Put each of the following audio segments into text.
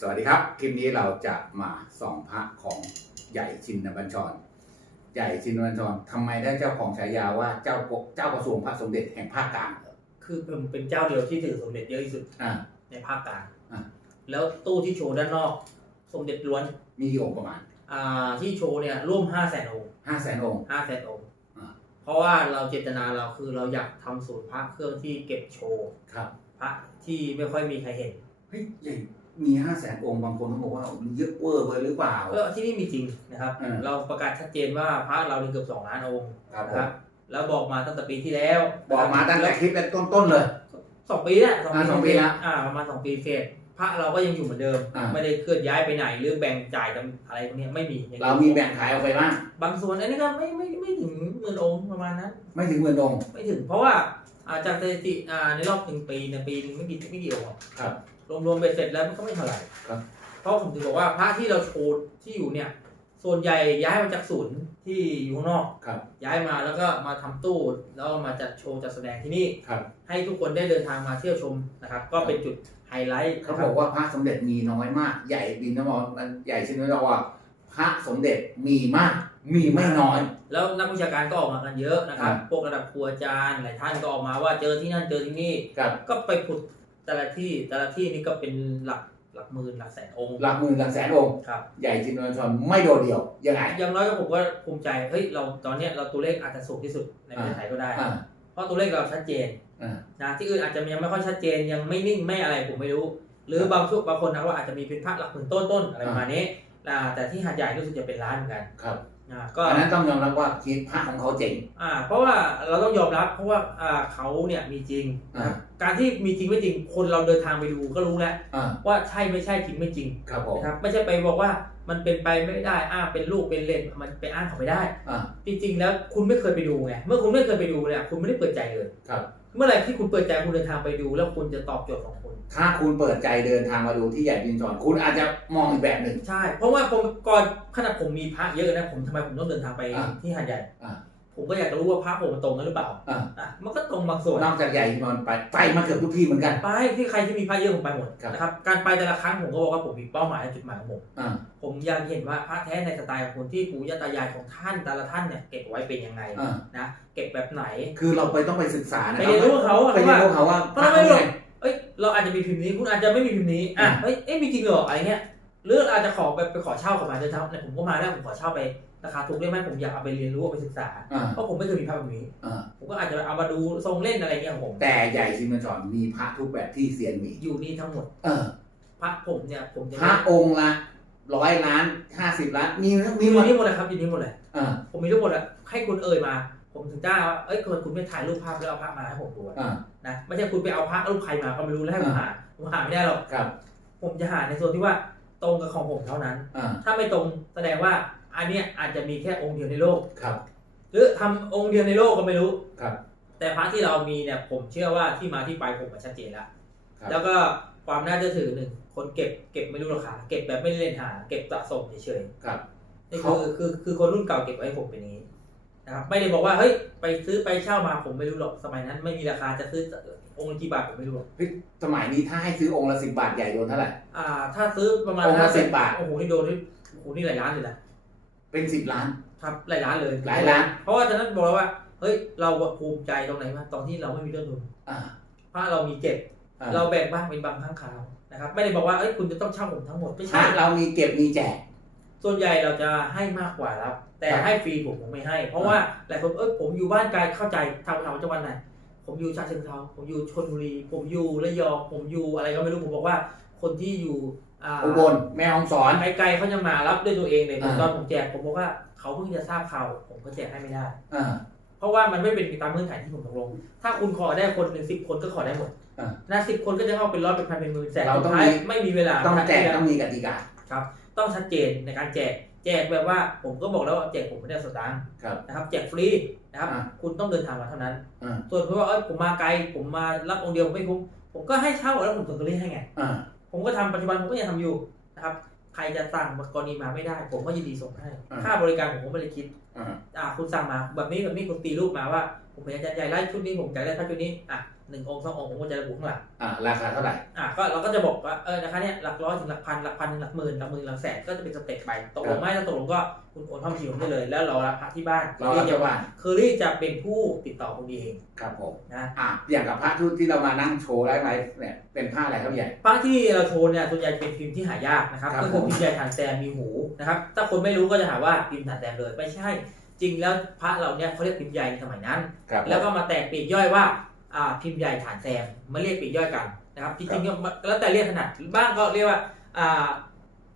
สวัสดีครับ คลิปนี้เราจะมาส่องพระของใหญ่ชินบัญชร ใหญ่ชินบัญชรทำไมได้เจ้าของฉายาว่าเจ้าปกเจ้ากระทรวงพระสมเด็จแห่งภาคกลางคือเป็นเป็นเจ้าเดียวที่ถือสมเด็จเยอะที่สุดอ่าในภาคกลางอะแล้วตู้ที่โชว์ด้านนอก สมเด็จล้วนมีกี่องค์ประมาณอ่าที่โชว์เนี่ยร่วมห้าแสนองค์ห้าแสนองค์ห้าแสนองค์อะเพราะว่าเราเจตนาเราคือเราอยากทำศูนย์พระเครื่องที่เก็บโชว์ครับ พระที่ไม่ค่อยมีใครเห็นเฮ้ยใหญ่ มีห้าแสนองค์บางคนเขาบอกว่ามันเยอะเวอร์ไปหรือเปล่า ก็ที่นี่มีจริงนะครับ อืมเราประกาศชัดเจนว่าพระเราเนี่ยเกือบสองล้านองค์ครับผนะคมรับแล้วบอกมาตั้งแต่ปีที่แล้วบอกมาตั้งแต่คลิปเป็นต้นๆเลย สองปีแล้วอ่าสองปีแล้วอ่าประมาณสองปีเศษพระเราก็ยังอยู่เหมือนเดิม อ่า ไม่ได้เคลื่อนย้ายไปไหนหรือแบ่งจ่ายกันอะไรพวกเนี้ยไม่มียังอยู่เรามีแบ่งขายออกไปบ้างบางส่วนอันนี้ก็ไม่ไม่ไม่ถึงหมื่นองค์ประมาณนั้น ไม่ถึงหมื่นองค์ ไม่ถึงเพราะว่าอ่าจากสถิติอ่าในรอบหนึ่งปีในยปีหนึงไม่กี่ไม่กี่องค์หรอกครับ รวมๆไปเสร็จแล้วมันก็ไม่เท่าไหร่ครับ เพราะผมถึงบอกว่าพระที่เราโชว์ที่อยู่เนี่ย ส่วนใหญ่ย้ายมาจากศูนย์ที่อยู่ข้างนอก ครับ ย้ายมาแล้วก็มาทำตู้แล้วก็มาจัดโชว์จัดแสดงที่นี่ ครับ ให้ทุกคนได้เดินทางมาเที่ยวชมนะครับ ก็เป็นจุดไฮไลท์เขานะคบรัอบกว่าพระสมเด็จมีน้อยมาก ใหญ่บินนมรใหญ่ชินบัญชรว่าพระสมเด็จมีมาก มีไม่น้อย แล้วนักวิชาการก็ออกมากันเยอะนะครับอ่าพวกระดับครูอาจารย์หลายท่านก็ออกมาว่าเจอที่นั่นเจอที่นี่กับ ก็ไปผุด แต่ละที่แต่ละที่นี่ก็เป็นหลักหลักหมื่นหลักแสนองค์หลักหมื่นหลักแสนองค์ครับใหญ่ชินบัญชรไม่โดดเดี่ยวยังไงอย่างน้อยก็ผมก็ภูมิใจเฮ้ยเราตอนเนี้ยเราตัวเลขอาจจะสูงที่สุดในประเทศไทยก็ได้อ่าเพราะตัวเลขเราชัดเจนอ่านะที่อื่นอาจจะยังไม่ค่อยชัดเจนยังไม่นิ่งไม่อะไรผมไม่รู้ หรือบางช่วงบางคนนะว่าอาจจะมีเป็นพระหลักหมื่นต้นต้นๆอะไรประมาณนี้อ่าแต่ที่หาดใหญ่รู้สึกจะเป็นล้านเหมือนกันครับอ่าก็อันนั้นต้องยอมรับว่าคิดพระของเขาเจ๋งอ่า เพราะว่าเราต้องยอมรับเพราะว่าอ่าเขาเนี่ยมีจริงนะครับ การที่มีจริงไม่จริง คนเราเดินทางไปดูก็รู้แล้วอ่าว่าใช่ไม่ใช่จริงไม่จริงครับผมนะครับไม่ใช่ไปบอกว่ามันเป็นไปไม่ได้อ้างเป็นลูกเป็นเลนมันไปอ้างเขาไม่ได้ อ่าจริง ๆ แล้วคุณไม่เคยไปดูไงเมื่อคุณไม่เคยไปดูเนี่ยคุณไม่ได้เปิดใจเลย ครับ เมื่อไหร่ที่คุณเปิดใจคุณเดินทางไปดู แล้วคุณจะตอบโจทย์ของคุณ ถ้าคุณเปิดใจเดินทางมาดูที่ใหญ่บินชรคุณอาจจะมองอีกแบบหนึ่ง ใช่ เพราะว่าผมก่อนขนาดผมมีพระเยอะนะผมทำไมผมต้องเดินทางไปอ่า ที่หาดใหญ่ อ่า ผมก็อยากจะรู้ว่าพระผมมันตรงกันหรือเปล่าอ่าอะมันก็ตรงบางส่วน นอกจากใหญ่บินชรไปไปมาเกือบทุกที่เหมือนกัน ไปที่ใครที่มีพระเยอะผมไปหมดครับ นะครับ การไปแต่ละครั้งผมก็บอกว่าผมมีเป้าหมายและจุดหมายของผม อ่าผมอยากเห็นว่าพระแท้ในสไตล์ของคนที่ปู่ย่าตายายของท่านแต่ละท่านเนี่ยเก็บไว้เป็นยังไงอ่านะ เก็บแบบไหน คือเราไปต้องไปศึกษานะไปเรียนรู้เขาอะไปเรียนรู้เขาว่าเพราะเราไม่รู้หรอกเอ้ยเราอาจจะมีพิมพ์นี้คุณอาจจะไม่มีพิมพ์นี้อะเอ้ยเอ้ยมีจริงเหรออะไรเงี้ยหรืออาจจะขอไปไปขอเช่าเขามาเดินเช่าเนี่ยผมก็มาแล้วผมขอเช่าไป ราคาถูกได้ไหมผมอยากเอาไปเรียนรู้เอาไปศึกษา อ่าเพราะผมไม่เคยมีพระแบบนี้ อ่าผมก็อาจจะเอามาดูทรงเล่นอะไรเงี้ยของผม แต่ใหญ่ชินบัญชรมีพระทุกแบบที่เซียนมี อยู่นี่ทั้งหมดเออ พระผมเนี่ยผมจะพระองค์ละร้อยล้านห้าสิบล้านมีมีมีหมอยู่ดนี่หมดเลยครับอยู่นี่หมดเลย อ่าผมมีทั้งหมดอะให้คุณเอ่ยมา ผมถึงกล้าว่าเอ้ยคุณคุณไม่ถ่ายรูปภาพแล้วเอาภาพมาให้ผมดูอะอ่า นะไม่ใช่คุณไปเอาภาพรูปใครมาก็ไม่รู้แล้วให้ผมหาผมหาไม่ได้หรอกครับ ผมจะหาในส่วนที่ว่าตรงกับของผมเท่านั้น อ่า ถ้าไม่ตรงแสดงว่า อันเนี้ยอาจจะมีแค่องค์เดียวในโลก ครับ หรือทำองค์เดียวในโลกก็ไม่รู้ ครับ แต่พระที่เรามีเนี่ยผมเชื่อว่าที่มาที่ไปผมมันชัดเจนแล้ว ครับ แล้วก็ความน่าจะถือหนึ่งคนเก็บเก็บไม่รู้ราคาเก็บแบบไม่ได้เล่นหา เก็บสะสมเฉยครับ ๆนี่เขาคือคือคือคนรุ่นเก่าเก็บไว้ให้ผมเป็นอย่างนี้นะครับไม่ได้บอกว่าเฮ้ยไปซื้อไปเช่ามาผมไม่รู้หรอกสมัยนั้น ไม่มีราคาจะซื้อองค์ละกี่บาทผมไม่รู้หรอก เฮ้ยสมัยนี้ถ้าให้ซื้อองค์ละสิบบาทใหญ่โดนเท่าไหร่ อ่าถ้าซื้อประมาณองค์ละ50 10บาท โอ้โหนี่โดนนี่โอ้โหนี่หลายล้านเลยนะ เป็นสิบล้าน ครับหลายล้านเลยหลายล้าน เพราะว่าตอนนั้นบอกแล้วว่าเฮ้ยเราภูมิใจตรงไหนวะตอนที่เราไม่มีต้นทุนอ่าพระเรามีเก็บอ่าเราแบ่งบ้างเป็นบางครั้งคราวนะครับไม่ได้บอกว่าเอ้ยคุณจะต้องเช่าผมทั้งหมดไม่พระใช่เรามีเก็บมีแจก ส่วนใหญ่เราจะให้มากกว่าแล้วแต่ครับให้ฟรีผมผมไม่ให้ เพราะว่าหลายคนเอ้ยผมอยู่บ้านไกลเข้าใจทำถามว่าจังหวัดไหนผมอยู่ชาเชิงเทราผมอยู่ชลบุรี ผมอยู่ระยองผมอยู่อะไรก็ไม่รู้ผมบอกว่า คนที่อยู่ อ่าอุบลแม่ฮ่องสอนไกลๆเขาจะมารับด้วยตัวเองเลยผมอ่าตอนผมแจกผมบอกว่าเขาเพิ่งจะทราบข่าวผมก็แจกให้ไม่ได้อ่าเพราะว่ามันไม่เป็นไปตามเงื่อนไขที่ผมตกลง ถ้าคุณขอได้คนหนึ่งสิบคนก็ขอได้หมดอ่านะสิบคนก็จะเข้าเป็นร้อยเป็นพันเป็นหมื่นแสนเราสุดต้องท้ายมีไม่มีเวลาต้องแจกไม่มีเวลาต้องมีกติกาต้องชัดเจนในการแจกแจกแบบว่าผมก็บอกแล้วว่าแจกผมไม่ได้สตางค์ครับนะครับแจกฟรีนะครับอ่าคุณต้องเดินทางมาเท่านั้นอ่าส่วนเพราะว่าเอ้ยผมมาไกลผมมารับองค์เดียวไม่คุ้มผมก็ให้เช่าแล้วผมส่งตัวเลขให้ไงอ่า ผมก็ทำปัจจุบันผมก็ยังทำอยู่นะครับ ใครจะสั่งกรณีมาไม่ได้ ผมก็ยินดีส่งให้อ่าค่าบริการผมก็ไม่ได้คิดอ่าอ่าคุณสั่งมาแบบนี้แบบนี้คุณตีรูปมาว่า ผมเป็นอาจารย์ใหญ่ไล่ชุดนี้ผมอยากได้พระชุดนี้อะ หนึ่งองค์สององค์ผมก็จะระบุข้างหลังอ่าราคาเท่าไหร่อะก็เราก็จะบอกว่าเออนะคะเนี่ยหลักร้อยถึงหลักพันหลักพันถึงหลักหมื่นหลักหมื่นหลักแสนก็จะเป็นสเต็ปไปตกลงไม่ถ้าตกลงก็คุณโอนเข้าบัญชีผมได้เลย แล้วเรารับพระที่บ้านเรารับที่บ้านเคอรี่จะเป็นผู้ติดต่อคุณเองครับผมนะอะอย่างกับพระทุนที่เรามานั่งโชว์ไลฟ์ไลฟ์เนี่ยเป็นผ้าอะไรครับใหญ่พระที่เราโชว์เนี่ยส่วนใหญ่เป็นพิมพ์ที่หายากนะครับครับก็คือผมพิมพ์ใหญ่ฐานแซมมีหูนะครับถ้าคนไม่รู้ก็จะถามว่าพิมพ์ฐานแซมเลยไม่ใช่จริงแล้วพระเราเนี่ยเขาเรียกพิมพ์ใหญ่ในสมัยนั้นครับแล้วก็มาแตกปีกย่อยว่าอ่า พิมพ์ใหญ่ฐานแซมมาเรียกปีกย่อยกันนะครับจริงๆก็แล้วแต่เรียกถนัดบ้างก็เรียกว่าอ่า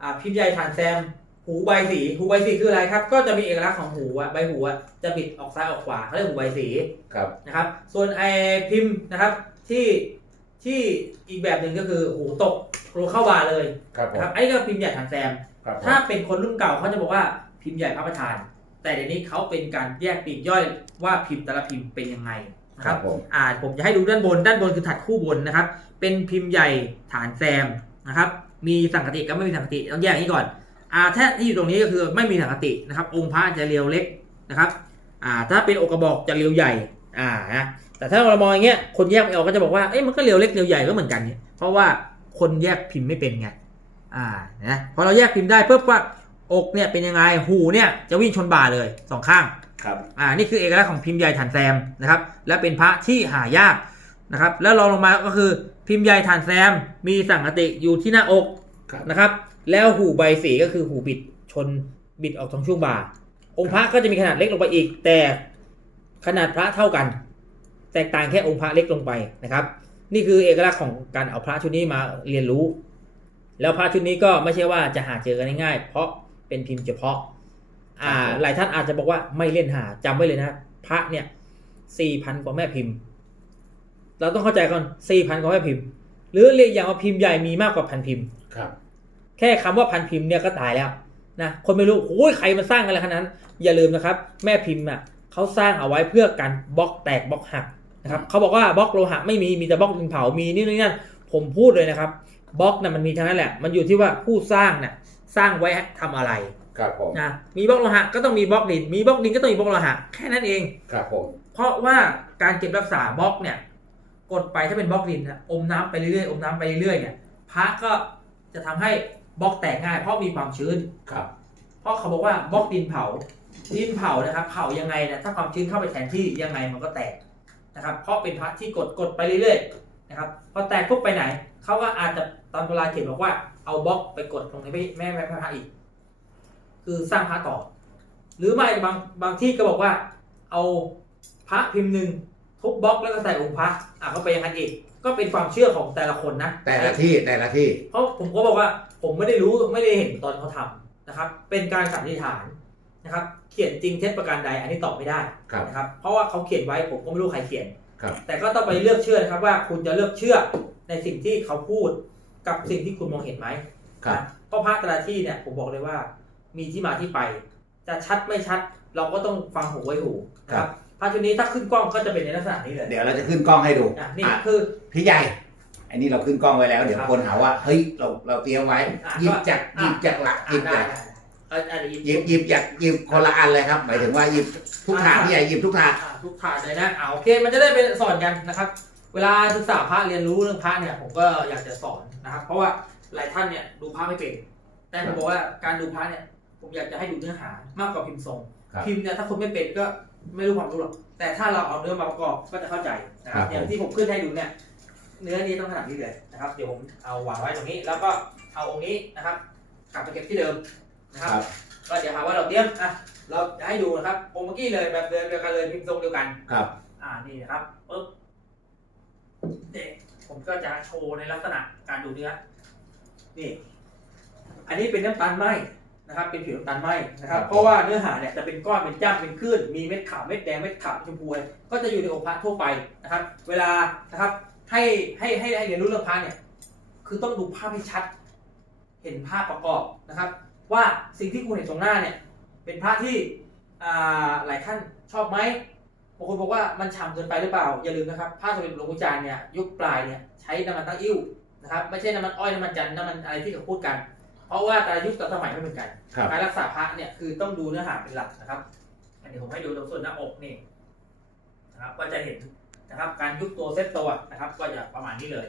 อ่าพิมพ์ใหญ่ฐานแซมหูใบสี หูใบสีคืออะไรครับ ก็จะมีเอกลักษณ์ของหูอะใบหูอะจะบิดออกซ้ายออกขวาเขาเรียกหูใบสีครับนะครับ ส่วนไอพิมพ์นะครับที่ที่อีกแบบหนึ่งก็คือหูตกรูเข้าบาเลยครับผมนะครับไอ้ก็พิมพ์ใหญ่ฐานแซมครับผมถ้าเป็นคนรุ่นเก่าเขาจะบอกว่าพิมพ์ใหญ่พระประธาน แต่เดี๋ยวนี้เขาเป็นการแยกปีกย่อยว่าพิมพ์แต่ละพิมพ์เป็นยังไง นะคครัรับบผมอ่าผมจะให้ดูด้านบน ด้านบนคือถัดคู่บนนะครับ เป็นพิมพ์ใหญ่ฐานแซมนะครับ มีสังกติกับไม่มีสังกติต้องแยกอย่างนี้ก่อนอ่าถ้าที่อยู่ตรงนี้ก็คือไม่มีสังกตินะครับ องค์พระจะเรียวเล็กนะครับอ่าถ้าเป็นอกกระบอกจะเรียวใหญ่อ่านะแต่ถ้าเรามองอย่างเงี้ยคนแยกไม่ออกก็จะบอกว่าเอ้ยมันก็เรียวเล็กเรียวใหญ่ก็เหมือนกันเนี่ยเพราะว่าคนแยกพิมพ์ไม่เป็นไงอ่านะพอเราแยกพิมพ์ได้เพิ่ว่าอกเนี่ยเป็นยังไงหูเนี่ยจะวิ่งชนบ่าเลยสองข้าง ครับอ่านี่คือเอกลักษณ์ของพิมพ์ใหญ่ฐานแซมนะครับ และเป็นพระที่หายากนะครับ แล้วรองลงมาก็คือพิมพ์ใหญ่ฐานแซมมีสังกติอยู่ที่หน้าอกครับนะครับ แล้วหูใบสีก็คือหูบิดชนบิดออกทางช่วงบ่า องค์พระก็จะมีขนาดเล็กลงไปอีก แต่ขนาดพระเท่ากัน แตกต่างแค่องค์พระเล็กลงไปนะครับ นี่คือเอกลักษณ์ของการเอาพระชุดนี้มาเรียนรู้ แล้วพระชุดนี้ก็ไม่ใช่ว่าจะหาเจอกันง่ายๆเพราะเป็นพิมพ์เฉพาะ อ่า หลายท่านอาจจะบอกว่าไม่เล่นหาจำไว้เลยนะพระเนี่ยสี่พันกว่าแม่พิมพ์ เราต้องเข้าใจก่อนสี่พันกว่าแม่พิมพ์ หรือเรียกอย่างว่าพิมพ์ใหญ่มีมากกว่าพันพิมพ์ครับ แค่คำว่าพันพิมพ์เนี่ยก็ตายแล้วนะคนไม่รู้โอ้ยใครมาสร้างอะไรขนาดนั้น อย่าลืมนะครับ แม่พิมพ์อะเขาสร้างเอาไว้เพื่อการบล็อกแตกบล็อกหักนะครับเขาบอกว่าบล็อกโลหะไม่มีมีแต่บล็อกดินเผามีนี่นี่นั่นผมพูดเลยนะครับบล็อกน่ะมันมีทั้งนั้นแหละ มันอยู่ที่ว่าผู้สร้างน่ะสร้างไว้ทำอะไร ครับผมนะมีบล็อกโลหะก็ต้องมีบล็อกดิน มีบล็อกดินก็ต้องมีบล็อกโลหะแค่นั้นเอง ครับผม เพราะว่าการเก็บรักษาบล็อกเนี่ย กดไปถ้าเป็นบล็อกดินนะอมน้ำไปเรื่อยๆอมน้ำไปเรื่อยๆเนี่ยพระก็จะทำให้บล็อกแตกง่าย เพราะมีความชื้นครับ เพราะเขาบอกว่าบล็อกดินเผาดินเผานะครับเผายังไงนะถ้าความชื้นเข้าไปแทนที่ยังไงมันก็แตกนะครับ เพราะเป็นพระที่กดกดไปเรื่อยๆนะครับพอแตกปุ๊บไปไหนเขาก็อาจจะตามโบราณเขียนบอกว่าเอาบล็อกไปกดลงในแม่แม่พระอีก คือสร้างพระต่อ หรือไม่บางบางที่ก็บอกว่า เอาพระพิมพ์หนึ่งทุบบล็อกแล้วก็ใส่องค์พระอะก็ไปอย่างนั้นอีกก็เป็นความเชื่อของแต่ละคนนะ แต่ละที่แต่ละที่ เพราะผมก็บอกว่าผมไม่ได้รู้ไม่ได้เห็นตอนเขาทำนะครับ เป็นการสันนิษฐานนะครับ เขียนจริงเท็จประการใดอันนี้ตอบไม่ได้ครับนะครับ เพราะว่าเขาเขียนไว้ผมก็ไม่รู้ใครเขียนครับแต่ก็ต้องไปเลือกเชื่อนะครับว่าคุณจะเลือกเชื่อในสิ่งที่เขาพูดกับสิ่งที่คุณมองเห็นไหมครับนะเพราะพระแต่ละที่เนี่ยผมบอกเลยว่า มีที่มาที่ไป จะชัดไม่ชัด เราก็ต้องฟังหูไว้หูนะครับพระชุดนี้ถ้าขึ้นกล้องก็จะเป็นในลักษณะนี้เลยเดี๋ยวเราจะขึ้นกล้องให้ดูอะนี่อะคือ พี่ใหญ่อันนี้เราขึ้นกล้องไว้แล้ว เดี๋ยวครับคนหาว่าเฮ้ยเราเราเตรียมไว้อะหยิบจากหอะ ยิบจากหลักหยิบได้จากได้เอออันนี้หยิบหยิบจากหยิบคนละอันเลยครับ หมายถึงว่าหยิบทุกถาดพี่ใหญ่หยิบทุกถาด อ่าทุกถาดเลยนะอ่าโอเค มันจะได้เป็นสอนกันนะครับ เวลาศึกษาพระเรียนรู้เรื่องพระเนี่ย ผมก็อยากจะสอนนะครับ เพราะว่าหลายท่านเนี่ยดูพระไม่เป็น แต่ผมบอกว่าการดูพระเนี่ย ผมอยากจะให้ดูเนื้อหามากกว่าพิมพ์ทรงครับพิมพ์เนี่ยถ้าคนไม่เป็นก็ไม่รู้ความรู้หรอกแต่ถ้าเราเอาเนื้อมาประกอบก็จะเข้าใจนะครัครับบอย่างที่ผมขึ้นให้ดูเนี่ยเนื้อนี้ต้องขนาดนี้เลยนะครับ เดี๋ยวผมเอาวางไว้ตรงนี้ แล้วก็เอาองค์นี้นะครับ กลับไปเก็บที่เดิมนะครับครับ ก็เดี๋ยวหาว่าเราเตรียมอะเราจะให้ดูนะครับองค์เมื่อกี้เลยแบบเดิมเดียวกันเลยพิมพ์ทรงเดียวกันครับ อ่านี่นะครับปึ๊บเด็กผมก็จะโชว์ในลักษณะการดูเนื้อนี่ อันนี้เป็นน้ำตาลไหม นะครับเป็นผิวน้ำตาลไหมนะครับครับ เพราะว่าเนื้อหาเนี่ยจะเป็นก้อนเป็นจ้ำเป็นคลื่นมีเม็ดขาวเม็ดแดงเม็ดขาวชมพูอะไรก็จะอยู่ในองค์พระทั่วไปนะครับ เวลานะครับให้ให้ให้ให้เรียนรู้เรื่องพระเนี่ยคือต้องดูภาพให้ชัด เห็นภาพประกอบนะครับ ว่าสิ่งที่คุณเห็นตรงหน้าเนี่ยเป็นพระที่อ่าหลายท่านชอบไหมบางคนบอกว่ามันฉ่ำเกินไปหรือเปล่า อย่าลืมนะครับผ้าสมเด็จหลวงปู่จานเนี่ยยุคปลายเนี่ยใช้น้ำมันตั้งอิ่วนะครับไม่ใช่น้ำมันอ้อยน้ำมันจันทร์น้ำมันอะไรที่เขาพูดกัน เพราะว่าแต่ละยุคแต่ละสมัยไม่เหมือนกัน ครับ การรักษาพระเนี่ยคือต้องดูเนื้อหาเป็นหลักนะครับอันนี้ผมให้ดูตรงส่วนหน้าอกนี่นะครับ ก็จะเห็นนะครับ การยุบตัวเซตตัวนะครับ ก็จะประมาณนี้เลย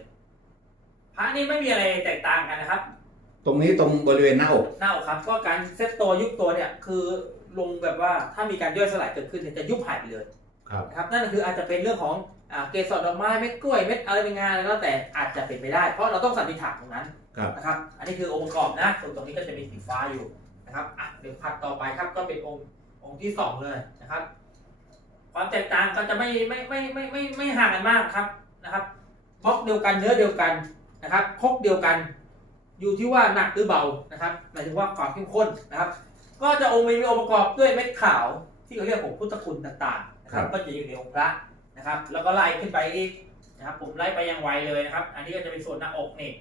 พระนี่ไม่มีอะไรแตกต่างกันนะครับ ตรงนี้ตรงบริเวณหน้าอก หน้าอกครับ ก็การเซตตัวยุบตัวเนี่ย คือลงแบบว่าถ้ามีการย่อยสลายเกิดขึ้นเนี่ยจะยุบหายไปเลยครับ นะครับ นั่นคืออาจจะเป็นเรื่องของอ่าเกสรดอกไม้เม็ดกล้วยเม็ดอะไรเป็นงานอะไรก็แล้วแต่อาจจะเป็นไปได้ เพราะเราต้องสันนิษฐานตรงนั้น ครับ นะครับ อันนี้คือองค์ประกอบนะ ส่วนตรงนี้ก็จะมีสีฟ้าอยู่นะครับอะเดี๋ยวผัดต่อไปครับก็เป็นองค์องค์ที่สองเลยนะครับ ความแตกต่างก็จะไม่ไม่ไม่ไม่ไม่ไม่ห่างกันมากครับนะครับบล็อกเดียวกันเนื้อเดียวกันนะครับคกเดียวกัน อยู่ที่ว่าหนักหรือเบานะครับหมายถึงว่าความเข้มข้นนะครับ ก็จะองค์มีองค์ประกอบด้วยเม็ดขาวที่เขาเรียกของพุทธคุณต่างๆนะครับ ก็จะอยู่ในองค์พระนะครับ แล้วก็ไล่ขึ้นไปอีกนะครับ ผมไล่ไปยังไวเลยนะครับ อันนี้ก็จะเป็นส่วนหน้าอกนี่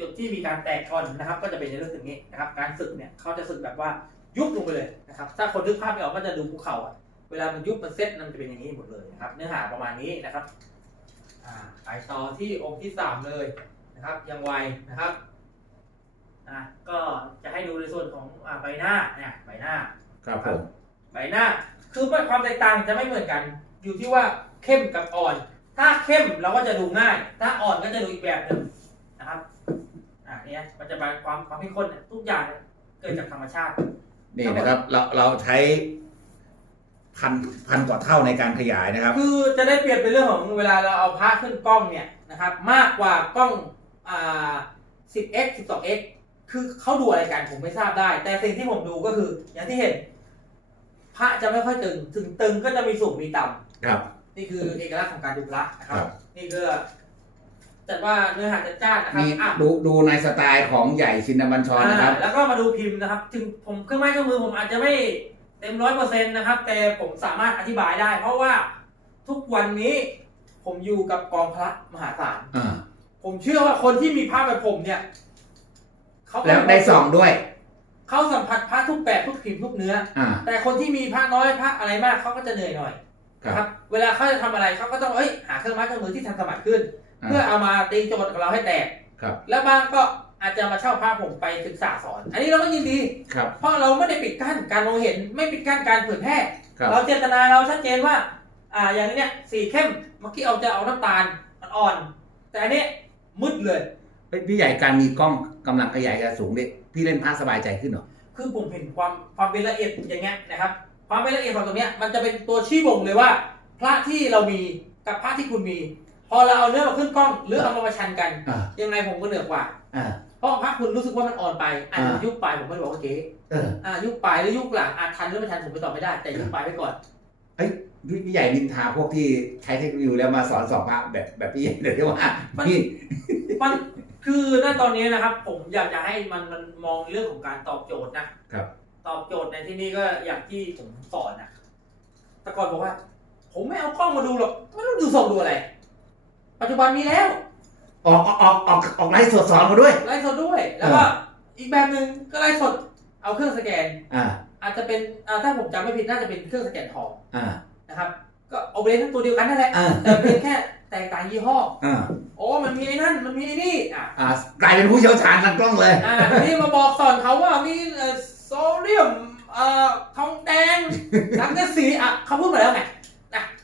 จุดที่มีการแตกท่อนนะครับ ก็จะเป็นในเรื่องถึงนี้นะครับ การสึกเนี่ยเขาจะสึกแบบว่ายุบลงไปเลยนะครับ ถ้าคนนึกภาพไม่ออกก็จะดูภูเขาอะเวลามันยุบมันเซ็ตมันจะเป็นอย่างนี้หมดเลยนะครับ เนื้อหาประมาณนี้นะครับอ่าไปต่อที่องค์ที่สามเลยนะครับ ยังไวนะครับอะก็จะให้ดูในส่วนของอ่าใบหน้าเนี่ยใบหน้าครับผมใบหน้า คือความแตกต่างจะไม่เหมือนกัน อยู่ที่ว่าเข้มกับอ่อน ถ้าเข้มเราก็จะดูง่าย ถ้าอ่อนก็จะดูอีกแบบหนึ่งนะครับอ่าเนี่ยมันจะเป็นความความเข้มข้นเนี่ยทุกอย่างเนี่ยเกิดจากธรรมชาติ นี่นะครับ เราเราใช้พันพันกว่าเท่าในการขยายนะครับ คือจะได้เปรียบเป็นเรื่องของเวลาเราเอาพระขึ้นกล้องเนี่ยนะครับมากกว่ากล้องอ่า 10x 12x คือเขาดูอะไรกันผมไม่ทราบได้ แต่สิ่งที่ผมดูก็คือ อย่างที่เห็น พระจะไม่ค่อยตึง ถึงตึงก็จะมีสูงมีต่ำครับ นี่คือเอกลักษณ์ของการดูพระนะครัครับบนี่คือ จัดว่าเนื้อหาจัดจ้านนะครับมีอะดูดูในสไตล์ของใหญ่ชินบัญชรนะครับ อ่าแล้วก็มาดูพิมพ์นะครับ ถึงผมเครื่องไม้เครื่องมือผมอาจจะไม่เต็มร้อยเปอร์เซ็นต์นะครับ แต่ผมสามารถอธิบายได้ เพราะว่าทุกวันนี้ผมอยู่กับกองพระมหาศาล อ่า ผมเชื่อว่าคนที่มีพระแบบผมเนี่ยเขาก็แล้วได้ส่องด้วย เขาสัมผัสพระทุกแบบทุกพิมพ์ทุกเนื้อ อ่า แต่คนที่มีพระน้อยพระอะไรมากเขาก็จะเหนื่อยหน่อยครับนะครับ เวลาเขาจะทำอะไรเขาก็ต้องเอ้ยหาเครื่องไม้เครื่องมือที่ทันสมัยขึ้นอ่า เพื่อเอามาตีโจทย์กับเราให้แตกครับ แล้วบางก็อาจจะมาเช่าพระผมไปศึกษาสอน อันนี้เราก็ยินดีครับ เพราะเราไม่ได้ปิดกั้นการมองเห็นไม่ปิดกั้นการเผยแพร่ครับเราเจตนาเราชัดเจนว่า อ่าอย่างนี้เนี่ยสีเข้มเมื่อกี้เอาจะเอาน้ำตาลอ่อนๆแต่อันนี้มืดเลยเฮ้ยพี่ใหญ่การมีกล้องกำลังขยายจะสูงดิพี่เล่นพระสบายใจขึ้นเหรอคือผมเห็นความความเป็นละเอียดอย่างเงี้ยนะครับ ความเป็นละเอียดของตรงเนี้ยมันจะเป็นตัวชี้บ่งเลยว่า พระที่เรามีกับพระที่คุณมี พอเราเอาเนื้อมาขึ้นกล้องหรือเอามาประชันกัน อ่ายังไงผมก็เหนือกว่า อ่า เพราะพระคุณรู้สึกว่ามันอ่อนไปอาจจะอ่ายุ ยุคปลายผมไม่ได้บอกว่าเก๊เอออ่ายุคปลายหรือยุคหลังอาจทันหรือไม่ทันผมไปตอบไม่ได้แต่ยุคปลายไปก่อน พี่พี่ใหญ่นินทาพวกที่ใช้เทคโนโลยีแล้วมาสอนสอบพระแบบแบบพี่ใหญ่เดี๋ยวที่ว่ามัน พี่มันคือณตอนนี้นะครับ ผมอยากจะให้มันมันมองเรื่องของการตอบโจทย์นะครับ ตอบโจทย์ในที่นี้ก็อย่างที่ผมสอนนะแต่ก่อนบอกว่า ผมไม่เอากล้องมาดูหรอกไม่ต้องดูส่งดูอะไร ปัจจุบันมีแล้วออกออกออกออกออกไลฟ์สดสอนมาด้วย ไลฟ์สดด้วย แล้วก็อีกแบบหนึ่งก็ไลฟ์สดเอาเครื่องสแกน อ่า อาจจะเป็นอ่าถ้าผมจำไม่ผิดน่าจะเป็นเครื่องสแกนทองอ่า นะครับ ก็เอาไปเล่นทั้งตัวเดียวกันนั่นแหละ อ่า แต่เป็นแค่แตกต่างยี่ห้อ อ่า โอ้ มันมีไอ้นั่น มันมีไอ้นี่ อะอ่ากลายเป็นผู้เชี่ยวชาญทางกล้องเลย อ่าทีนี่มาบอกสอนเขาว่ามีเอ่อโซเดียมเอ่อทองแดงสังกะสีอะเขาพูดมาแล้วไงนะ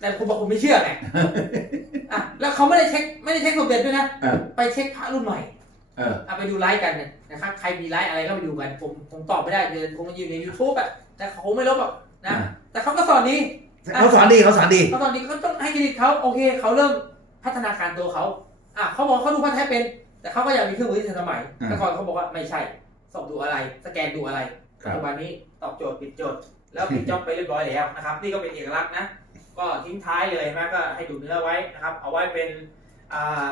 แต่คุณบอกคุณไม่เชื่อไงอะแล้วเขาไม่ได้เช็คไม่ได้เช็คสมเด็จด้วยนะเออไปเช็คพระรุ่นใหม่เออเอาไปดูไลฟ์กันเนี่ยนะครับใครมีไลฟ์อะไรก็ไปดูกันผมผมตอบไม่ได้เดินคงอยู่ใน YouTube อะแต่เขาไม่ลบหรอกนะอ่าแต่เขาก็สอนดี เขาสอนดีเขาสอนดีเขาสอนดีก็ต้องให้เครดิตเขาโอเคเขาเริ่มพัฒนาการตัวเขาอะเขาบอกเขาดูพระแท้เป็น แต่เขาก็อยากมีเครื่องมือที่ทันสมัยอ่าแต่ก่อนเขาบอกว่าไม่ใช่ส่องดูอะไร สแกนดูอะไรครัปัจบจุบันนี้ตอบโจทย์ปิดโจทย์ แล้วปิดจ็อบไปเรียบร้อยแล้วนะครับ นี่ก็เป็นเอกลักษณ์นะ ก็ทิ้งท้ายเลยนะก็ให้ดูเนื้อไว้นะครับ เอาไว้เป็นอ่า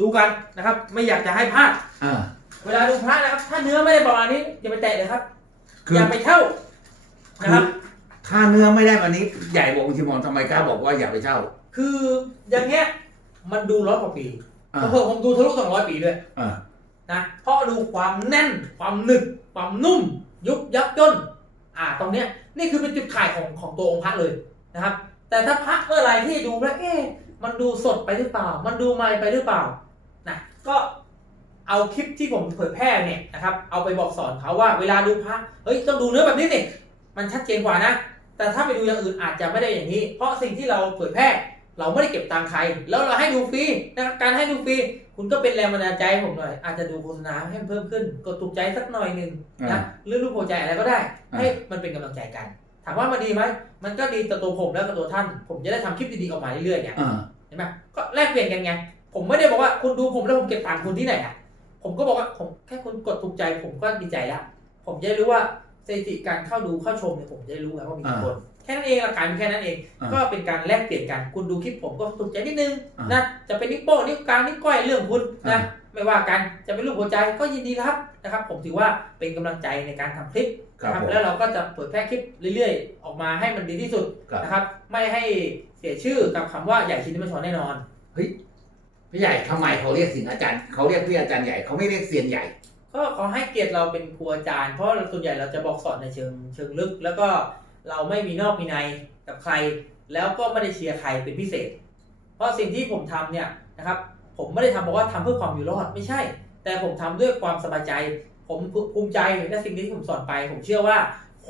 ดูกันนะครับ ไม่อยากจะให้พลาดอ่าเวลาดูพระนะครับ ถ้าเนื้อไม่ได้ประมาณนี้อย่าไปแตะเลยครับคืออย่าไปเช่านะครับ ถ้าเนื้อไม่ได้วันนี้ ใหญ่บอกคุณชิมอนทำไมกล้าบอกว่าอย่าไปเช่า คืออย่างเงี้ยมันดูร้อยกว่าปีอ่าเพิ่มผมดูทะลุสองร้อยปีด้วยอ่านะเพราะดูความแน่น ความหนึบความนุ่ม ยุบยับย่นอ่า ตรงเนี้ยนี่คือเป็นจุดขายของของตัวองค์พระเลยนะครับ แต่ถ้าพระเมื่อไหรที่ดูแล้วเอ๊ะมันดูสดไปหรือเปล่า มันดูใหม่ไปหรือเปล่านะก็เอาคลิปที่ผมเผยแพร่เนี่ยนะครับเอาไปบอกสอนเขาว่าเวลาดูพระเฮ้ยต้องดูเนื้อแบบนี้สิมันชัดเจนกว่านะ แต่ถ้าไปดูอย่างอื่นอาจจะไม่ได้อย่างนี้ เพราะสิ่งที่เราเผยแพร่เราไม่ได้เก็บตังค์ใคร แล้วเราให้ดูฟรีนะครับการให้ดูฟรีคุณก็เป็นแรงบันดาลใจให้ผมหน่อย อาจจะดูโฆษณาให้มันเพิ่มขึ้น กดถูกใจสักหน่อยหนึ่งนะหรือรูปหัวใจอะไรก็ได้ ให้มันเป็นกำลังใจกันถามว่ามันดีไหมมันก็ดีต่อตัวผมและกับตัวท่าน ผมจะได้ทำคลิปดีๆออกมาเรื่อยๆไงอ่าเห็นไหมก็แลกเปลี่ยนกันไงผมไม่ได้บอกว่าคุณดูผมแล้วผมเก็บตังค์คุณที่ไหนอะผมก็บอกว่าผมแค่คุณกดถูกใจผมก็ดีใจแล้วผมจะได้รู้ว่าสถิติการเข้าดูเข้าชมเนี่ยผมจะได้รู้ไงว่ามีกี่คนแค่นั้นเองหลักการมีแค่นั้นเองอ่าก็เป็นการแลกเปลี่ยนกัน คุณดูคลิปผมก็ถูกใจนิดนึงอ่านนะจะเป็นนิ้วโป้งนิ้วกลางนิ้วก้อยเรื่องคุณนะอ่าไม่ว่ากันจะเป็นรูปหัวใจก็ยินดีรับนะครับ ผมถือว่าเป็นกำลังใจในการทำคลิปครับนะครับผมแล้วเราก็จะเผยแพร่คลิปเรื่อยๆ ออกมาให้มันดีที่สุดครับนะครับ ไม่ให้เสียชื่อกับคำว่าใหญ่ชิ้นที่ไม่ชอนแน่นอนพี่ใหญ่ทำไมเขาเรียกสิงอาจารย์เขาเรียกพี่อาจารย์ใหญ่เขาไม่เรียกเซียนใหญ่ ก็ขอให้เกียรติเราเป็นครูอาจารย์เพราะส่วนใหญ่เราจะบอกสอนในเชิงเชิงลึก แล้วก็ เราไม่มีนอกมีในกับใคร แล้วก็ไม่ได้เชียร์ใครเป็นพิเศษ เพราะสิ่งที่ผมทำเนี่ยนะครับผมไม่ได้ทำบอกว่าทำเพื่อความอยู่รอดไม่ใช่ แต่ผมทำด้วยความสบายใจ ผมภูมิใจในสิ่งที่ผมสอนไป ผมเชื่อว่า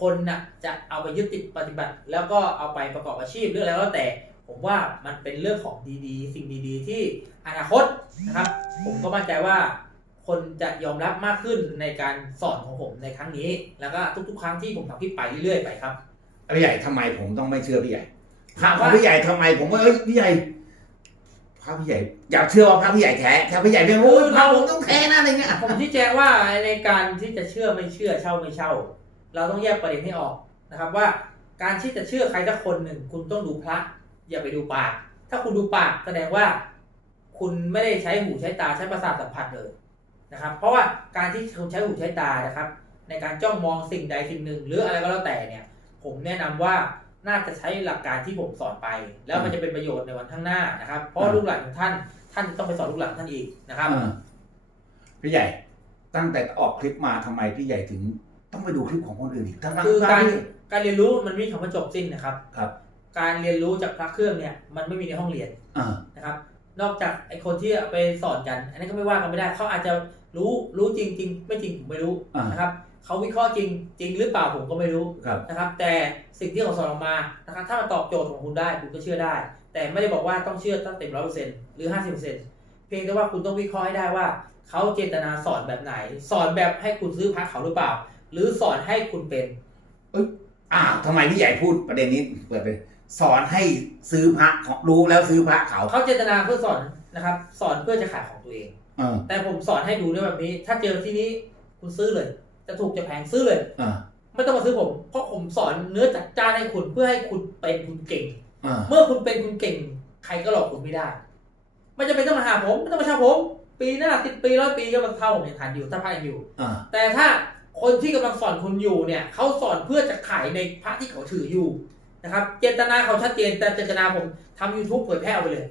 คนน่ะจะเอาไปยึดติดปฏิบัติ แล้วก็เอาไปประกอบอาชีพหรืออะไรก็แล้วแต่ ผมว่ามันเป็นเรื่องของดีๆ สิ่งดีๆ ที่อนาคตนะครับ ผมก็มั่นใจว่าคนจะยอมรับมากขึ้นในการสอนของผมในครั้งนี้ แล้วก็ทุกๆ ครั้งที่ผมทำคลิปไปเรื่อยๆไปครับ พี่ใหญ่ทำไมผมต้องไม่เชื่อพี่ใหญ่พระของว่าพี่ใหญ่ทำไมผมว่าเอ้ยพี่ใหญ่พระพี่ใหญ่อยากเชื่อว่าพระพี่ใหญ่แท้ถ้าพี่ใหญ่เป็นโอ้ยพระผมต้องแท้นะอะไรเงี้ยผมชี้แจงว่าในการที่จะเชื่อไม่เชื่อเช่าไม่เช่า เราต้องแยกประเด็นให้ออกนะครับว่าการที่จะเชื่อใครสักคนหนึ่ง คุณต้องดูพระ อย่าไปดูปาก ถ้าคุณดูปากแสดงว่า คุณไม่ได้ใช้หูใช้ตาใช้ประสาทสัมผัสเลยนะครับ เพราะว่าการที่คุณใช้หูใช้ตานะครับ ในการจ้องมองสิ่งใดสิ่งหนึ่ง หรืออะไรก็แล้วแต่เนี่ย ผมแนะนำว่าน่าจะใช้หลักการที่ผมสอนไป แล้วมันจะเป็นประโยชน์ในวันข้างหน้านะครับ เพราะลูกหลานของท่าน ท่านต้องไปสอนลูกหลานของท่านอีกนะครับเออพี่ใหญ่ตั้งแต่ออกคลิปมาทำไมพี่ใหญ่ถึงต้องไปดูคลิปของคนอื่นอีกทั้งนั้นคือการที่การเรียนรู้มันไม่มีคำว่าจบสิ้นนะครับครับ การเรียนรู้จากพระเครื่องเนี่ย มันไม่มีในห้องเรียนอ่านะครับ นอกจากไอ้คนที่ไปสอนกัน อันนั้นก็ไม่ว่ากันไม่ได้เขาอาจจะรู้รู้จริงจริงไม่จริงผมไม่รู้อ่านนะครับ เขาวิเคราะห์จริงจริงหรือเปล่าผมก็ไม่รู้ครับนะครับ แต่สิ่งที่เขาสอนออกมานะครับถ้ามันตอบโจทย์ของคุณได้คุณก็เชื่อได้ แต่ไม่ได้บอกว่าต้องเชื่อตั้งเต็มร้อยเปอร์เซ็นต์หรือห้าสิบเปอร์เซ็นต์เพียงแต่ว่าคุณต้องวิเคราะห์ให้ได้ว่า เขาเจตนาสอนแบบไหน สอนแบบให้คุณซื้อพระเขาหรือเปล่า หรือสอนให้คุณเป็นอ้าวทำไมพี่ใหญ่พูดประเด็นนี้เปิดไปสอนให้ซื้อพระของรู้แล้วซื้อพระเขา เขาเจตนาเพื่อสอนนะครับ สอนเพื่อจะขายของตัวเองเออแต่ผมสอนให้ดูด้วยแบบนี้ ถ้าเจอที่นี้คุณซื้อเลย จะถูกจะแพงซื้อเลยเออไม่ต้องมาซื้อผม เพราะผมสอนเนื้อจัดจ้านให้คุณเพื่อให้คุณเป็นคุณเก่งเออเมื่อคุณเป็นคุณเก่ง ใครก็หลอกคุณไม่ได้ ไม่จำเป็นต้องมาหาผมไม่ต้องมาเช่าผม ปีหน้าสิบปีร้อยปีก็มาเช่าผมยังทันอยู่ถ้าพระยังอยู่เออแต่ถ้าคนที่กำลังสอนคุณอยู่เนี่ยเขาสอนเพื่อจะขายในพระที่เขาถืออยู่นะครับ เจตนาเขาชัดเจนแต่เจตนาผมทำ YouTube เผยแพร่เอาไปเลย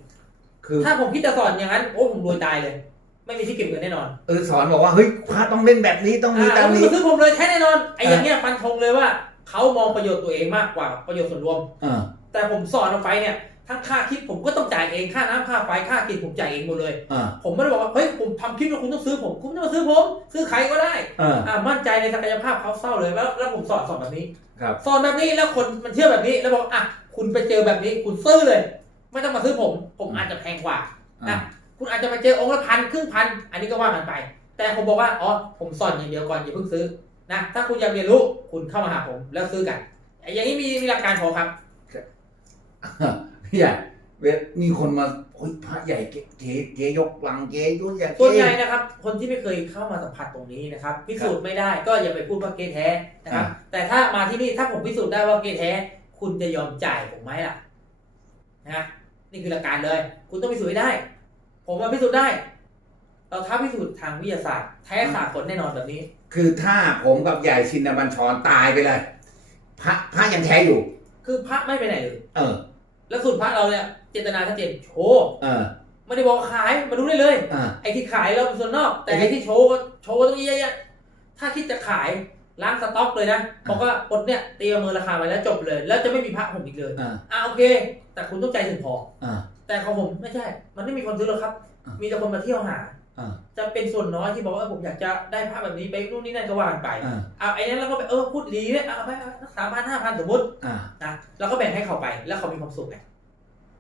คือ ถ้าผมคิดจะสอนอย่างนั้น โอ้ผมรวยตายเลย ไม่มีที่เก็บเงินแน่นอนเออสอนบอกว่าเฮ้ยพระต้องเล่นแบบนี้ต้องมีอ่าตามคุณนี้มาซื้อผมเลยแท้แน่นอนไอ้อ่าอย่างเงี้ยฟันธงเลยว่าเขามองประโยชน์ตัวเองมากกว่าประโยชน์ส่วนรวมเออแต่ผมสอนออกไปเนี่ยทั้งค่าคลิปผมก็ต้องจ่ายเองค่าน้ำค่าไฟค่ากินผมจ่ายเองหมดเลยเออผมไม่ได้บอกว่าเฮ้ยผมทำคลิปแล้วคุณต้องซื้อผมคุณไม่ต้องมาซื้อผม ซื้อใครก็ได้เอออ่ามั่นใจในศักยภาพเขาเศร้าเลยแล้วแล้วผมสอนสอนแบบนี้ครับสอนแบบนี้แล้วคนมันเชื่อแบบนี้แล้วบอกอะคุณไปเจอแบบนี้คุณซื้อเลย ไม่ต้องมาซื้อผม ผมอาจจะแพงกว่าอะ คุณอาจจะมาเจอองค์ละพันครึ่งพัน อันนี้ก็ว่ากันไป แต่ผมบอกว่าอ๋อผมสอนอย่างเดียวก่อนอย่าเพิ่งซื้อนะถ้าคุณอยากเรียนรู้คุณเข้ามาหาผมแล้วซื้อกันไอ้อย่างนี้มีมีหลักการพอครับพี่ใหญ่เวลมีคนมาโอ้ยพระใหญ่เก๋เก๋เก๋ยกลังเก๋ยุ่นอย่างส่วนเก๋ใหญ่นะครับ คนที่ไม่เคยเข้ามาสัมผัสตรงนี้นะครับ พิสูจน์ไม่ได้ก็อย่าไปพูดว่าเกแท้นะครับอ่าแต่ถ้ามาที่นี่ถ้าผมพิสูจน์ได้ว่าเกแท้ คุณจะยอมจ่ายผมไหมล่ะนะนี่คือหลักการเลย คุณต้องพิสูจน์ให้ได้ ผมมาพิสูจน์ได้ เราท้าพิสูจน์ทางวิทยาศาสตร์แท้สากลแน่นอนแบบนี้ คือถ้าผมกับใหญ่ชินบัญชรตายไปเลย พระพระยังแท้อยู่ คือพระไม่ไปไหนเลยเออ แล้วสูตรพระเราเนี่ยเจตนาชัดเจนโชว์เออไม่ได้บอกขายมาดูได้เลยอ่าไอ้ที่ขายเราเป็นส่วนนอก แต่ไอ้ที่โชว์ก็โชว์ตรงนี้เยอะๆถ้าคิดจะขายล้างสต็อกเลยนะบอกว่าอดเนี่ยเตรียมมือราคาไว้แล้วจบเลย แล้วจะไม่มีพระผมอีกเลย อ่า อ่าโอเค แต่คุณต้องใจถึงพออ่า แต่ของผมไม่ใช่ มันไม่มีคนซื้อหรอกครับ อ่ามี มีแต่คนมาเที่ยวหา อ่าจะเป็นส่วนน้อยที่บอกว่าเออผมอยากจะได้พระแบบนี้ไปนู่นนี่นั่นก็ว่ากันไปอ่าเอาไอ้นั้นเราก็ไปเออพูดดีเนี่ยเอาไปสามพันห้าพันสมมติอ่านะเราก็แบ่งให้เขาไปแล้วเขามีความสุขไง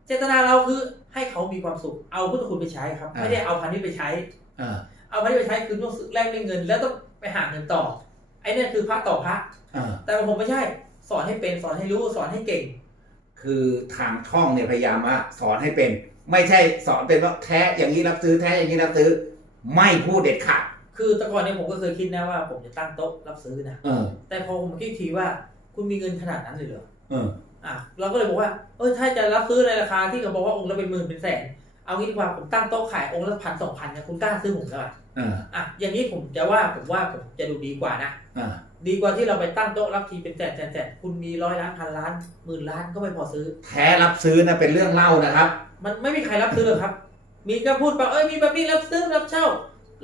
เจตนาเราคือให้เขามีความสุขเอาพุทธคุณไปใช้ครับอ่าไม่ได้เอาพันนี้ไปใช้เออเอาพันนี้ไปใช้คือต้องแลกด้วยเงิน แล้วต้องไปหาเงินต่อไอ้เนี่ยคือพระต่อพระเออแต่ของผมไม่ใช่ สอนให้เป็นสอนให้รู้สอนให้เก่ง คือทางช่องเนี่ยพยายามว่าสอนให้เป็น ไม่ใช่สอนเป็นว่าแท้อย่างนี้รับซื้อแท้อย่างนี้รับซื้อ ไม่พูดเด็ดขาดคือแต่ก่อนเนี่ยผมก็เคยคิดนะว่าผมจะตั้งโต๊ะรับซื้อนะเออแต่พอผมคิดทีว่าคุณมีเงินขนาดนั้นเลยเหรอเอออะเราก็เลยบอกว่าเออถ้าจะรับซื้อในราคาที่เขาบอกว่าองค์ละเป็นหมื่นเป็นแสนเอางี้ดีกว่าผมตั้งโต๊ะขายองค์ละพันสองพันเนี่ยคุณกล้าซื้อผมแล้วอะเอออะอย่างนี้ผมจะว่าผมว่าผมจะดูดีกว่านะเออ ดีกว่าที่เราไปตั้งโต๊ะรับทีเป็นแสนแสนแสนคุณมีร้อยล้านพันล้านหมื่นล้านก็ไม่พอซื้อ แท้รับซื้อนะเป็นเรื่องเล่านะครับ มันไม่มีใครรับซื้อหรอกครับ มีก็พูดไปเอ้ยมีแบบนี้รับซื้อรับเช่า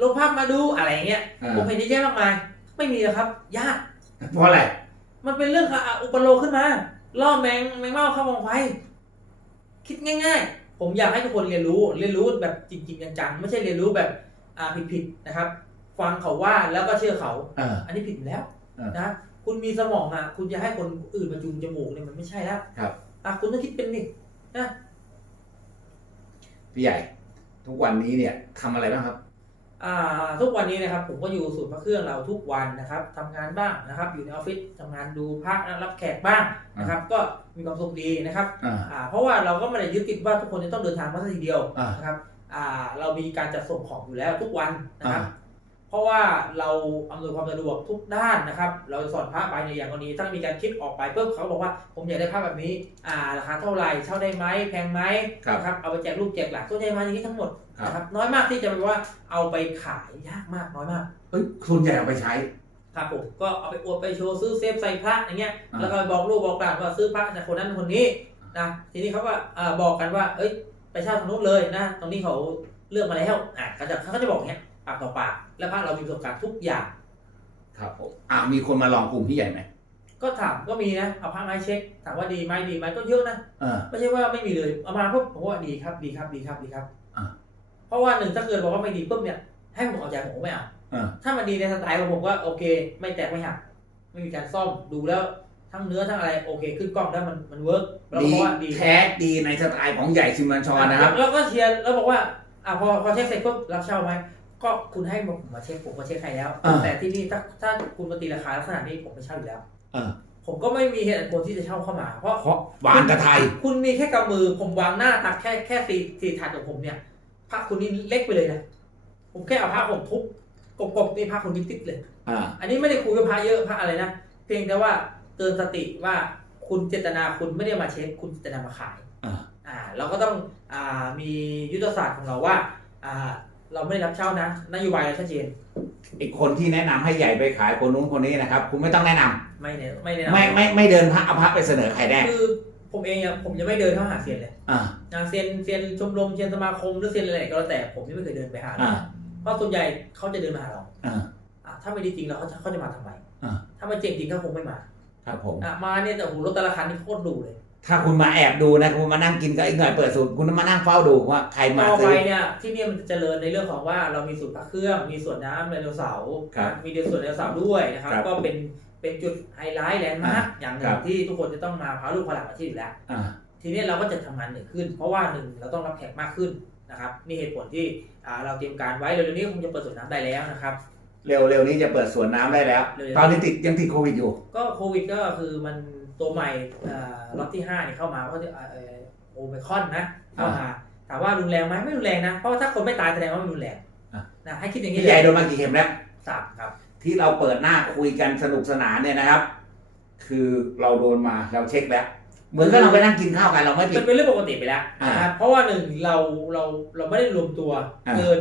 ลงภาพมาดูอะไรอย่างเงี้ยอ่าผมเห็นเยอะแยะมากมาย ไม่มีหรอกครับ ยากเพราะอะไรมันเป็นเรื่องอะอุปโลกขึ้นมาล่อแมงแมงเม่าเข้าวงไฟคิดง่าย ๆ ผมอยากให้ทุกคนเรียนรู้เรียนรู้แบบจริงๆจังๆไม่ใช่เรียนรู้แบบอ่าผิดๆนะครับ ฟังเขาว่าแล้วก็เชื่อเขาเอออันนี้ผิดอยู่แล้วอ่า นนะคุณมีสมองอะ คุณจะให้คนอื่นมาจูงจมูกเนี่ยมันไม่ใช่แล้วครับอะคุณต้องคิดเป็นนี่นะพี่ใหญ่ ทุกวันนี้เนี่ยทำอะไรบ้างครับ อ่า ทุกวันนี้นะครับ ผมก็อยู่ศูนย์พระเครื่องเราทุกวันนะครับทำงานบ้างนะครับ อยู่ในออฟฟิศทำงานดูพระรับแขกบ้างนะครับ ก็มีความสุขดีนะครับอ่าอ่า เพราะว่าเราก็ไม่ได้ยึดติดว่าทุกคนจะต้องเดินทางมาสักทีเดียวอ่านนะครับ อ่า เรามีการจัดส่งของอยู่แล้วทุกวันนะครับอ่า เพราะว่าเราอำนวยความสะดวกทุกด้านนะครับ เราสอนพระไปในอย่างกรณีถ้ามีการคิดออกไปปุ๊บเขาบอกว่าผมอยากได้พระแบบนี้ อ่าราคาเท่าไหร่เช่าได้ไหมแพงไหมครับนะครับเอาไปแจกลูกแจกหลานส่วนใหญ่มาอย่างนี้ทั้งหมดครับ นะครับน้อยมากที่จะแบบว่าเอาไปขายยากมากน้อยมาก เอ้ยส่วนใหญ่เอาไปใช้ ครับผมก็เอาไปอวดไปโชว์ซื้อเซฟใส่พระอย่างเงี้ยอ่า แล้วก็ไปบอกลูกบอกหลานว่าซื้อพระจากคนนั้นคนนี้นะทีนี้เขาก็อ่าบอกกันว่า เอ้ยไปเช่าทางนู้นเลยนะตรงนี้เขาเลือกมาแล้วอะเขาจะเขาก็จะบอกอย่างเงี้ย ปากต่อปาก แล้วพระเรามีประสบการณ์ทุกอย่าง ครับผมอ่ามีคนมาลองกลุ่มพี่ใหญ่ไหมก็ถามก็มีนะเอาพระมาให้เช็คถามว่าดีไหมดีไหมก็เยอะนะเออ ไม่ใช่ว่าไม่มีเลยเอามาปุ๊บผมว่าดีครับดีครับดีครับดีครับอ่าเพราะว่าหนึ่งถ้าเกิดบอกว่าไม่ดีปุ๊บเนี่ยให้ผมเอาใจผมก็ไม่เอาเออถ้ามันดีในสไตล์ของผมก็โอเค ไม่แตกไม่หักไม่มีการซ่อมดูแล้วทั้งเนื้อทั้งอะไรโอเคขึ้นกล้องได้มันมันเวิร์กเราดีบอกว่าดี แท้ดีในสไตล์ของใหญ่ชิมบัญชรนะครับ แล้วก็เชียร์แล้วบอกว่าอ่าพอพอเช็คเสร็จปุ๊บรับเช่าไหม ก็คุณให้ผมมาเช็คผมก็เช็คให้แล้ว อ่า แต่ที่นี่ถ้าถ้าคุณมาตีราคาลักษณะนี้ผมไม่เช่าอยู่แล้ว เออผมก็ไม่มีเหตุอันควรที่จะเช่าเข้ามา เพราะเพราะหวานกับไทย คุณมีแค่กำมือ ผมวางหน้าตักแค่แค่สี่สี่ถาดของผมเนี่ยพระคุณนี่เล็กไปเลยนะผมแค่เอาพระผมทุบกบๆนี่พระคุณนี่ติดเลย อ่า อันนี้ไม่ได้คุยว่าพระเยอะพระอะไรนะ เพียงแต่ว่าเตือนสติว่าคุณเจตนาคุณไม่ได้มาเช็ค คุณเจตนามาขาย อ่า อ่า เราก็ต้องอ่ามียุทธศาสตร์ของเราว่าอ่า เราไม่ได้รับเช่านะนโยบายเราชัดเจนอีกคนที่แนะนำให้ใหญ่ไปขายคนนู้นคนนี้นะครับ คุณไม่ต้องแนะนำไม่เนี่ยไม่ได้ไม่ไม่ไม่เดินพระเอาพระไปเสนอใครแน่คือผมเองอะผมยังไม่เดินเข้าหาเซียนเลยอ่าอ่าเซียนเซียนชมรมเซียนสมาคมหรือเซียนอะไรก็แล้วแต่ผมยังไม่เคยเดินไปหาเลยอ่าเพราะส่วนใหญ่เขาจะเดินมาหาเราอ่า อ่าถ้าไม่ดีจริงแล้วเขาจะเขาจะมาทำไมอ่า ถ้าไม่เจ๋งจริงเขาคงไม่มาครับผม อะมาเนี่ยแต่โอ้โหรถแต่ละคันนี่โคตรดูเลย ถ้าคุณมาแอบดูนะคุณมานั่งกินก็อีกหน่อยเปิดสูตรคุณมานั่งเฝ้าดูว่าใครมาต่อซื้ไปอ เนี่ยที่เนี่ยมันจะเจริญในเรื่องของว่าเรามีศูนย์พักเครื่อง มีสวนน้ำไดโนเสาร์ครับมีเดินสวนไดโนเสาร์ด้วยนะครับ ครับก็เป็นเป็นจุดไฮไลท์แลนด์มาร์กอย่างหนึ่ครังบ ที่ทุกคนจะต้องมาพาลูกพาหลานมาที่อยู่แล้ว อ่า ทีนี้เราก็จะทำงานเหนื่อยขึ้น เพราะว่าหนึ่งเราต้องรับแขกมากขึ้นนะครับนี่เหตุผลที่อ่าเราเตรียมการไว้เร็วๆนี้คงจะเปิดสวนน้ำได้แล้วนะครับ เร็วเร็วนี้จะเปิดสวนน้ำได้แล้ว เร็วๆ ตอนนี้ติดยังติดโควิดอยู่ ก็โควิดก็คือมัน ตัวใหม่อ่าล็อตที่5เนี่ยเข้ามาเพราะที่อ่าเอ่อโอไมครอนนะเข้ามาถามว่ารุนแรงไหมไม่รุนแรงนะ เพราะว่าถ้าคนไม่ตายแสดงว่ามันรุนแรงอะนะให้คิดอย่างนี้พี่ใหญ่โดนมากี่เข็มแล้วสามครับ ที่เราเปิดหน้าคุยกันสนุกสนานเนี่ยนะครับ คือเราโดนมาเราเช็คแล้ว เหมือนกับเราไปนั่งกินข้าวกันเราไม่ผิมัดนเป็นเรื่องปกติไปแล้วอ่านนะครับเพราะว่าหนึ่งเราเราเราไม่ได้รวมตัวอ่าเกิน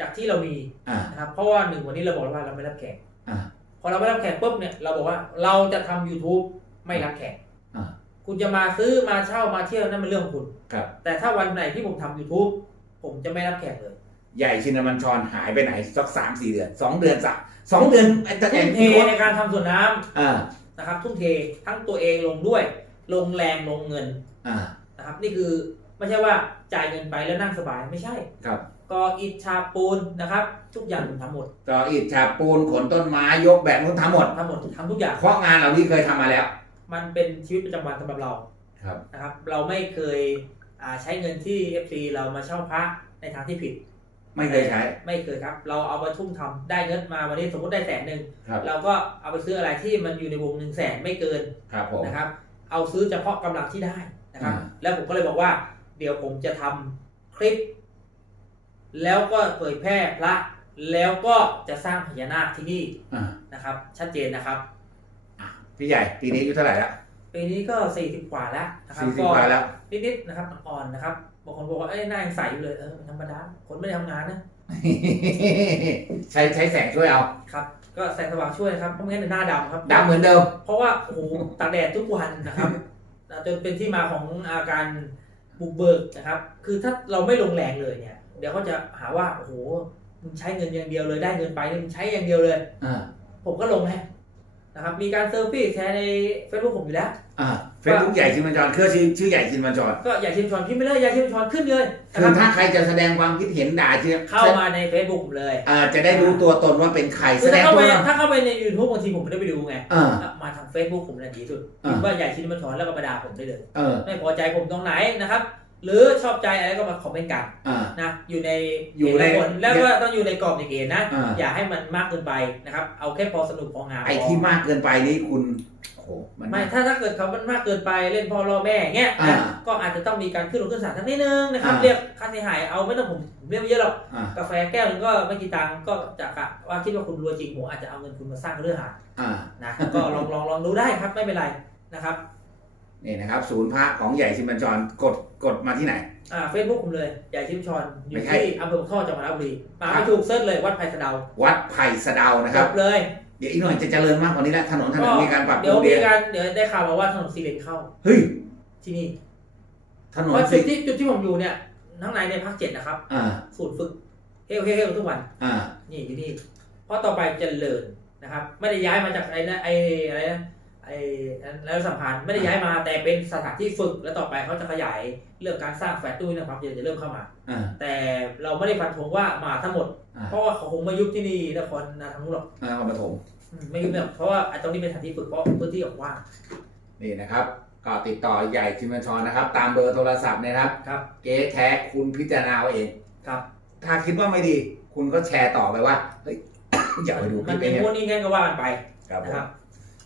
จากที่เรามีอ่านะครับเพราะว่าหนึ่งวันนี้เราบอกแล้วว่าเราไม่รับแขกอ่าพอเราไม่รับแขกปุ๊บเนี่ยเราบอกว่าเราจะทำ YouTube ไม่รับแขกอ่าคุณจะมาซื้อมาเช่ามาเที่ยวนั่นเป็นเรื่องของคุณ ครับ แต่ถ้าวันไหนที่ผมทำ YouTube ผมจะไม่รับแขกเลย ใหญ่ชินบัญชรหายไปไหนสักสามสี่เดือนสองเดือนสักสองเดือนไอ้ตะแกทุ่งมเทที่ในการทำสวนน้ำอ่านะครับ ทุ่มเททั้งตัวเองลงด้วย ลงแรงลงเงินอ่า นะครับ นี่คือไม่ใช่ว่าจ่ายเงินไปแล้วนั่งสบายไม่ใช่ครับก็อิฐฉาบปูนนะครับ ทุกอย่างผมทำหมดต่ออิฐฉาบปูนขนต้นไม้ยกแบบนู้นทั้งหมด ทำหมดทำทุกอย่าง เพราะงานเหล่านี้เคยทำมาแล้ว มันเป็นชีวิตประจำวันสำหรับเราครับนะครับ เราไม่เคยอ่าใช้เงินที่ FC เรามาเช่าพระในทางที่ผิด ไม่เคยใช้ ไม่เคยครับ เราเอาไปทุ่มทำได้เงินมาวันนี้สมมติได้แสนหนึ่งครับเราก็เอาไปซื้ออะไรที่มันอยู่ในวงหนึ่งแสนไม่เกินครับผมนะครับ เอาซื้อเฉพาะกำลังที่ได้นะครับอ่าแล้วผมก็เลยบอกว่า เดี๋ยวผมจะทำคลิป แล้วก็เผยแพร่พระแล้วก็จะสร้างพญานาคที่นี่อ่านะครับ ชัดเจนนะครับอะ พี่ใหญ่ปีนี้อายุเท่าไหร่ละปีนี้ก็สี่สิบกว่าแล้วนะครับสี่สิบก็กว่าแล้วนิดๆนะครับอ่อนๆนะครับบางคนบอกว่าเอ้ยหน้ายังใสอยู่เลยเออธรรมดาคนไม่ได้ทำงานนะใช้ใช้แสงช่วยเอาครับ ก็แสงสว่างช่วยนะครับเพราะไม่งั้นเดี๋ยวหน้าดำครับดำเหมือนเดิม เพราะว่าโอ้โหตากแดดทุกวันนะครับจนเป็นที่มาของอาการบุกเบิกนะครับ คือถ้าเราไม่ลงแรงเลยเนี่ย เดี๋ยวเขาจะหาว่าโอ้โหมึงใช้เงินอย่างเดียวเลยได้เงินไปเนี่ยมึงใช้อย่างเดียวเลยอ่าผมก็ลงให้ นะครับมีการเซอร์ฟี่แชร์ในเฟซบุ๊กผมอยู่แล้ว อ่าเฟซบุ๊กใหญ่ชินบัญชรคือชื่อชื่อใหญ่ชินบัญชรก็อย่าชิมชอนพิมพ์ไปเลยอย่าชิมชอนขึ้นเลยนะคือครับถ้าใครจะแสดงความคิดเห็นด่าชื่อเข้ามาใน Facebook ผมเลยอ่าจะได้รู้ตัวตนว่าเป็นใครคืแสอดถ้างเข้าตัไปวถ้าเข้าไปใน YouTube บางทีผมไม่ได้ไปดูไง อ่า มาทาง Facebook ผมเลยดีที่สุดอ่าพิมพ์ว่าใหญ่ชินมันชอนแล้วก็มาด่าผมได้เลย เออ ไม่พอใจผมตรงไหนนะครับ หรือชอบใจอะไรก็มาคอมเมนต์กันอ่า นะอยู่ในอยู่ในเหตุผลแล้วก็ต้องอยู่ในกรอบในเกณฑ์นะ อ่า อย่าให้มันมากเกินไปนะครับ เอาแค่พอสนุกพองามไอ้ที่มากเกินไปนี่คุณโอ้โหมัน ไม่ถ้าถ้าเกิดเขามันมากเกินไปเล่นพ่อล่อแม่เงี้ยอ่านะก็อาจจะต้องมีการขึ้นลงขึ้นศาลสักนิดนึงนะครับอ่า เรียกค่าเสียหายเอาไม่ต้องผมผมเรียกไม่เยอะหรอกอ่ากาแฟแก้วหนึงก็ไม่กี่ตังค์ก็จะกะว่าคิดว่าคุณรวยจริงผมอาจจะเอาเงินคุณมาสร้างเรื่องหา อ่า นะ ก็ลองลองลองดูได้ครับไม่เป็นไรนะครับ นี่นะครับ ศูนย์พระของใหญ่ชินบัญชรกดกดมาที่ไหน อ่าเฟซบุ๊กผมเลยใหญ่ชิมชอนอยู่ไม่ใช่ ที่อำเภอปากท่อจังหวัดราชบุรีมาครัไม่บถูกเซิร์ชเลยวัดไผ่สะเดาวัดไผ่สะเดานะคจรับ บเลย เดี๋ยวอีกหน่อยจะเจริญมากกว่านี้แล้วถนนถนนมีการปรับปเดี๋รุยวงมีเดียการเดี๋ยวได้ข่าวมาว่าถนนซีเลนเข้าเฮ้ยที่นี่ถนนเพราะสิจุดที่จุดที่ผมอยู่เนี่ยทั้งในในภาคเจ็ดนะครับอ่าศูนย์ฝึกเฮลเฮลเฮลทุกวันอ่านี่ที่นี่เพราะต่อไปเจริญนะครับ ไม่ได้ย้ายมาจากไอ้นะไอ้อะไรนะ ไอ้แล้วสัมพันธ์ไม่ได้ย้ายมาแต่เป็นสถานที่ฝึกแล้วต่อไปเขาจะขยายเรื่องการสร้างแฟลตตู้นะครับเดี๋ยวจะเริ่มเข้ามาอ่าแต่เราไม่ได้ฟันธงว่ามาทั้งหมดอ่าเพราะว่าเขาคงไม่ยุบที่นี่นครนาทางนู้นหรอกนครปฐมอืมไม่ยุบเนี่ยเพราะว่าไอ้ตรงนี้เป็นสถานที่ฝึกเพราะพื้นที่ออกว่างนี่นะครับก็ติดต่อใหญ่ชินบัญชรนะครับ ตามเบอร์โทรศัพท์นะครับครับเก๊แท้คุณพิจารณาเอาเองครับ ถ้าคิดว่าไม่ดี คุณก็แชร์ต่อไปว่าเฮ้ยอย่าไปดูคมัลินปเป็นนี้พวกนี้งั้นก็ว่ากันไปครับผนะมครับ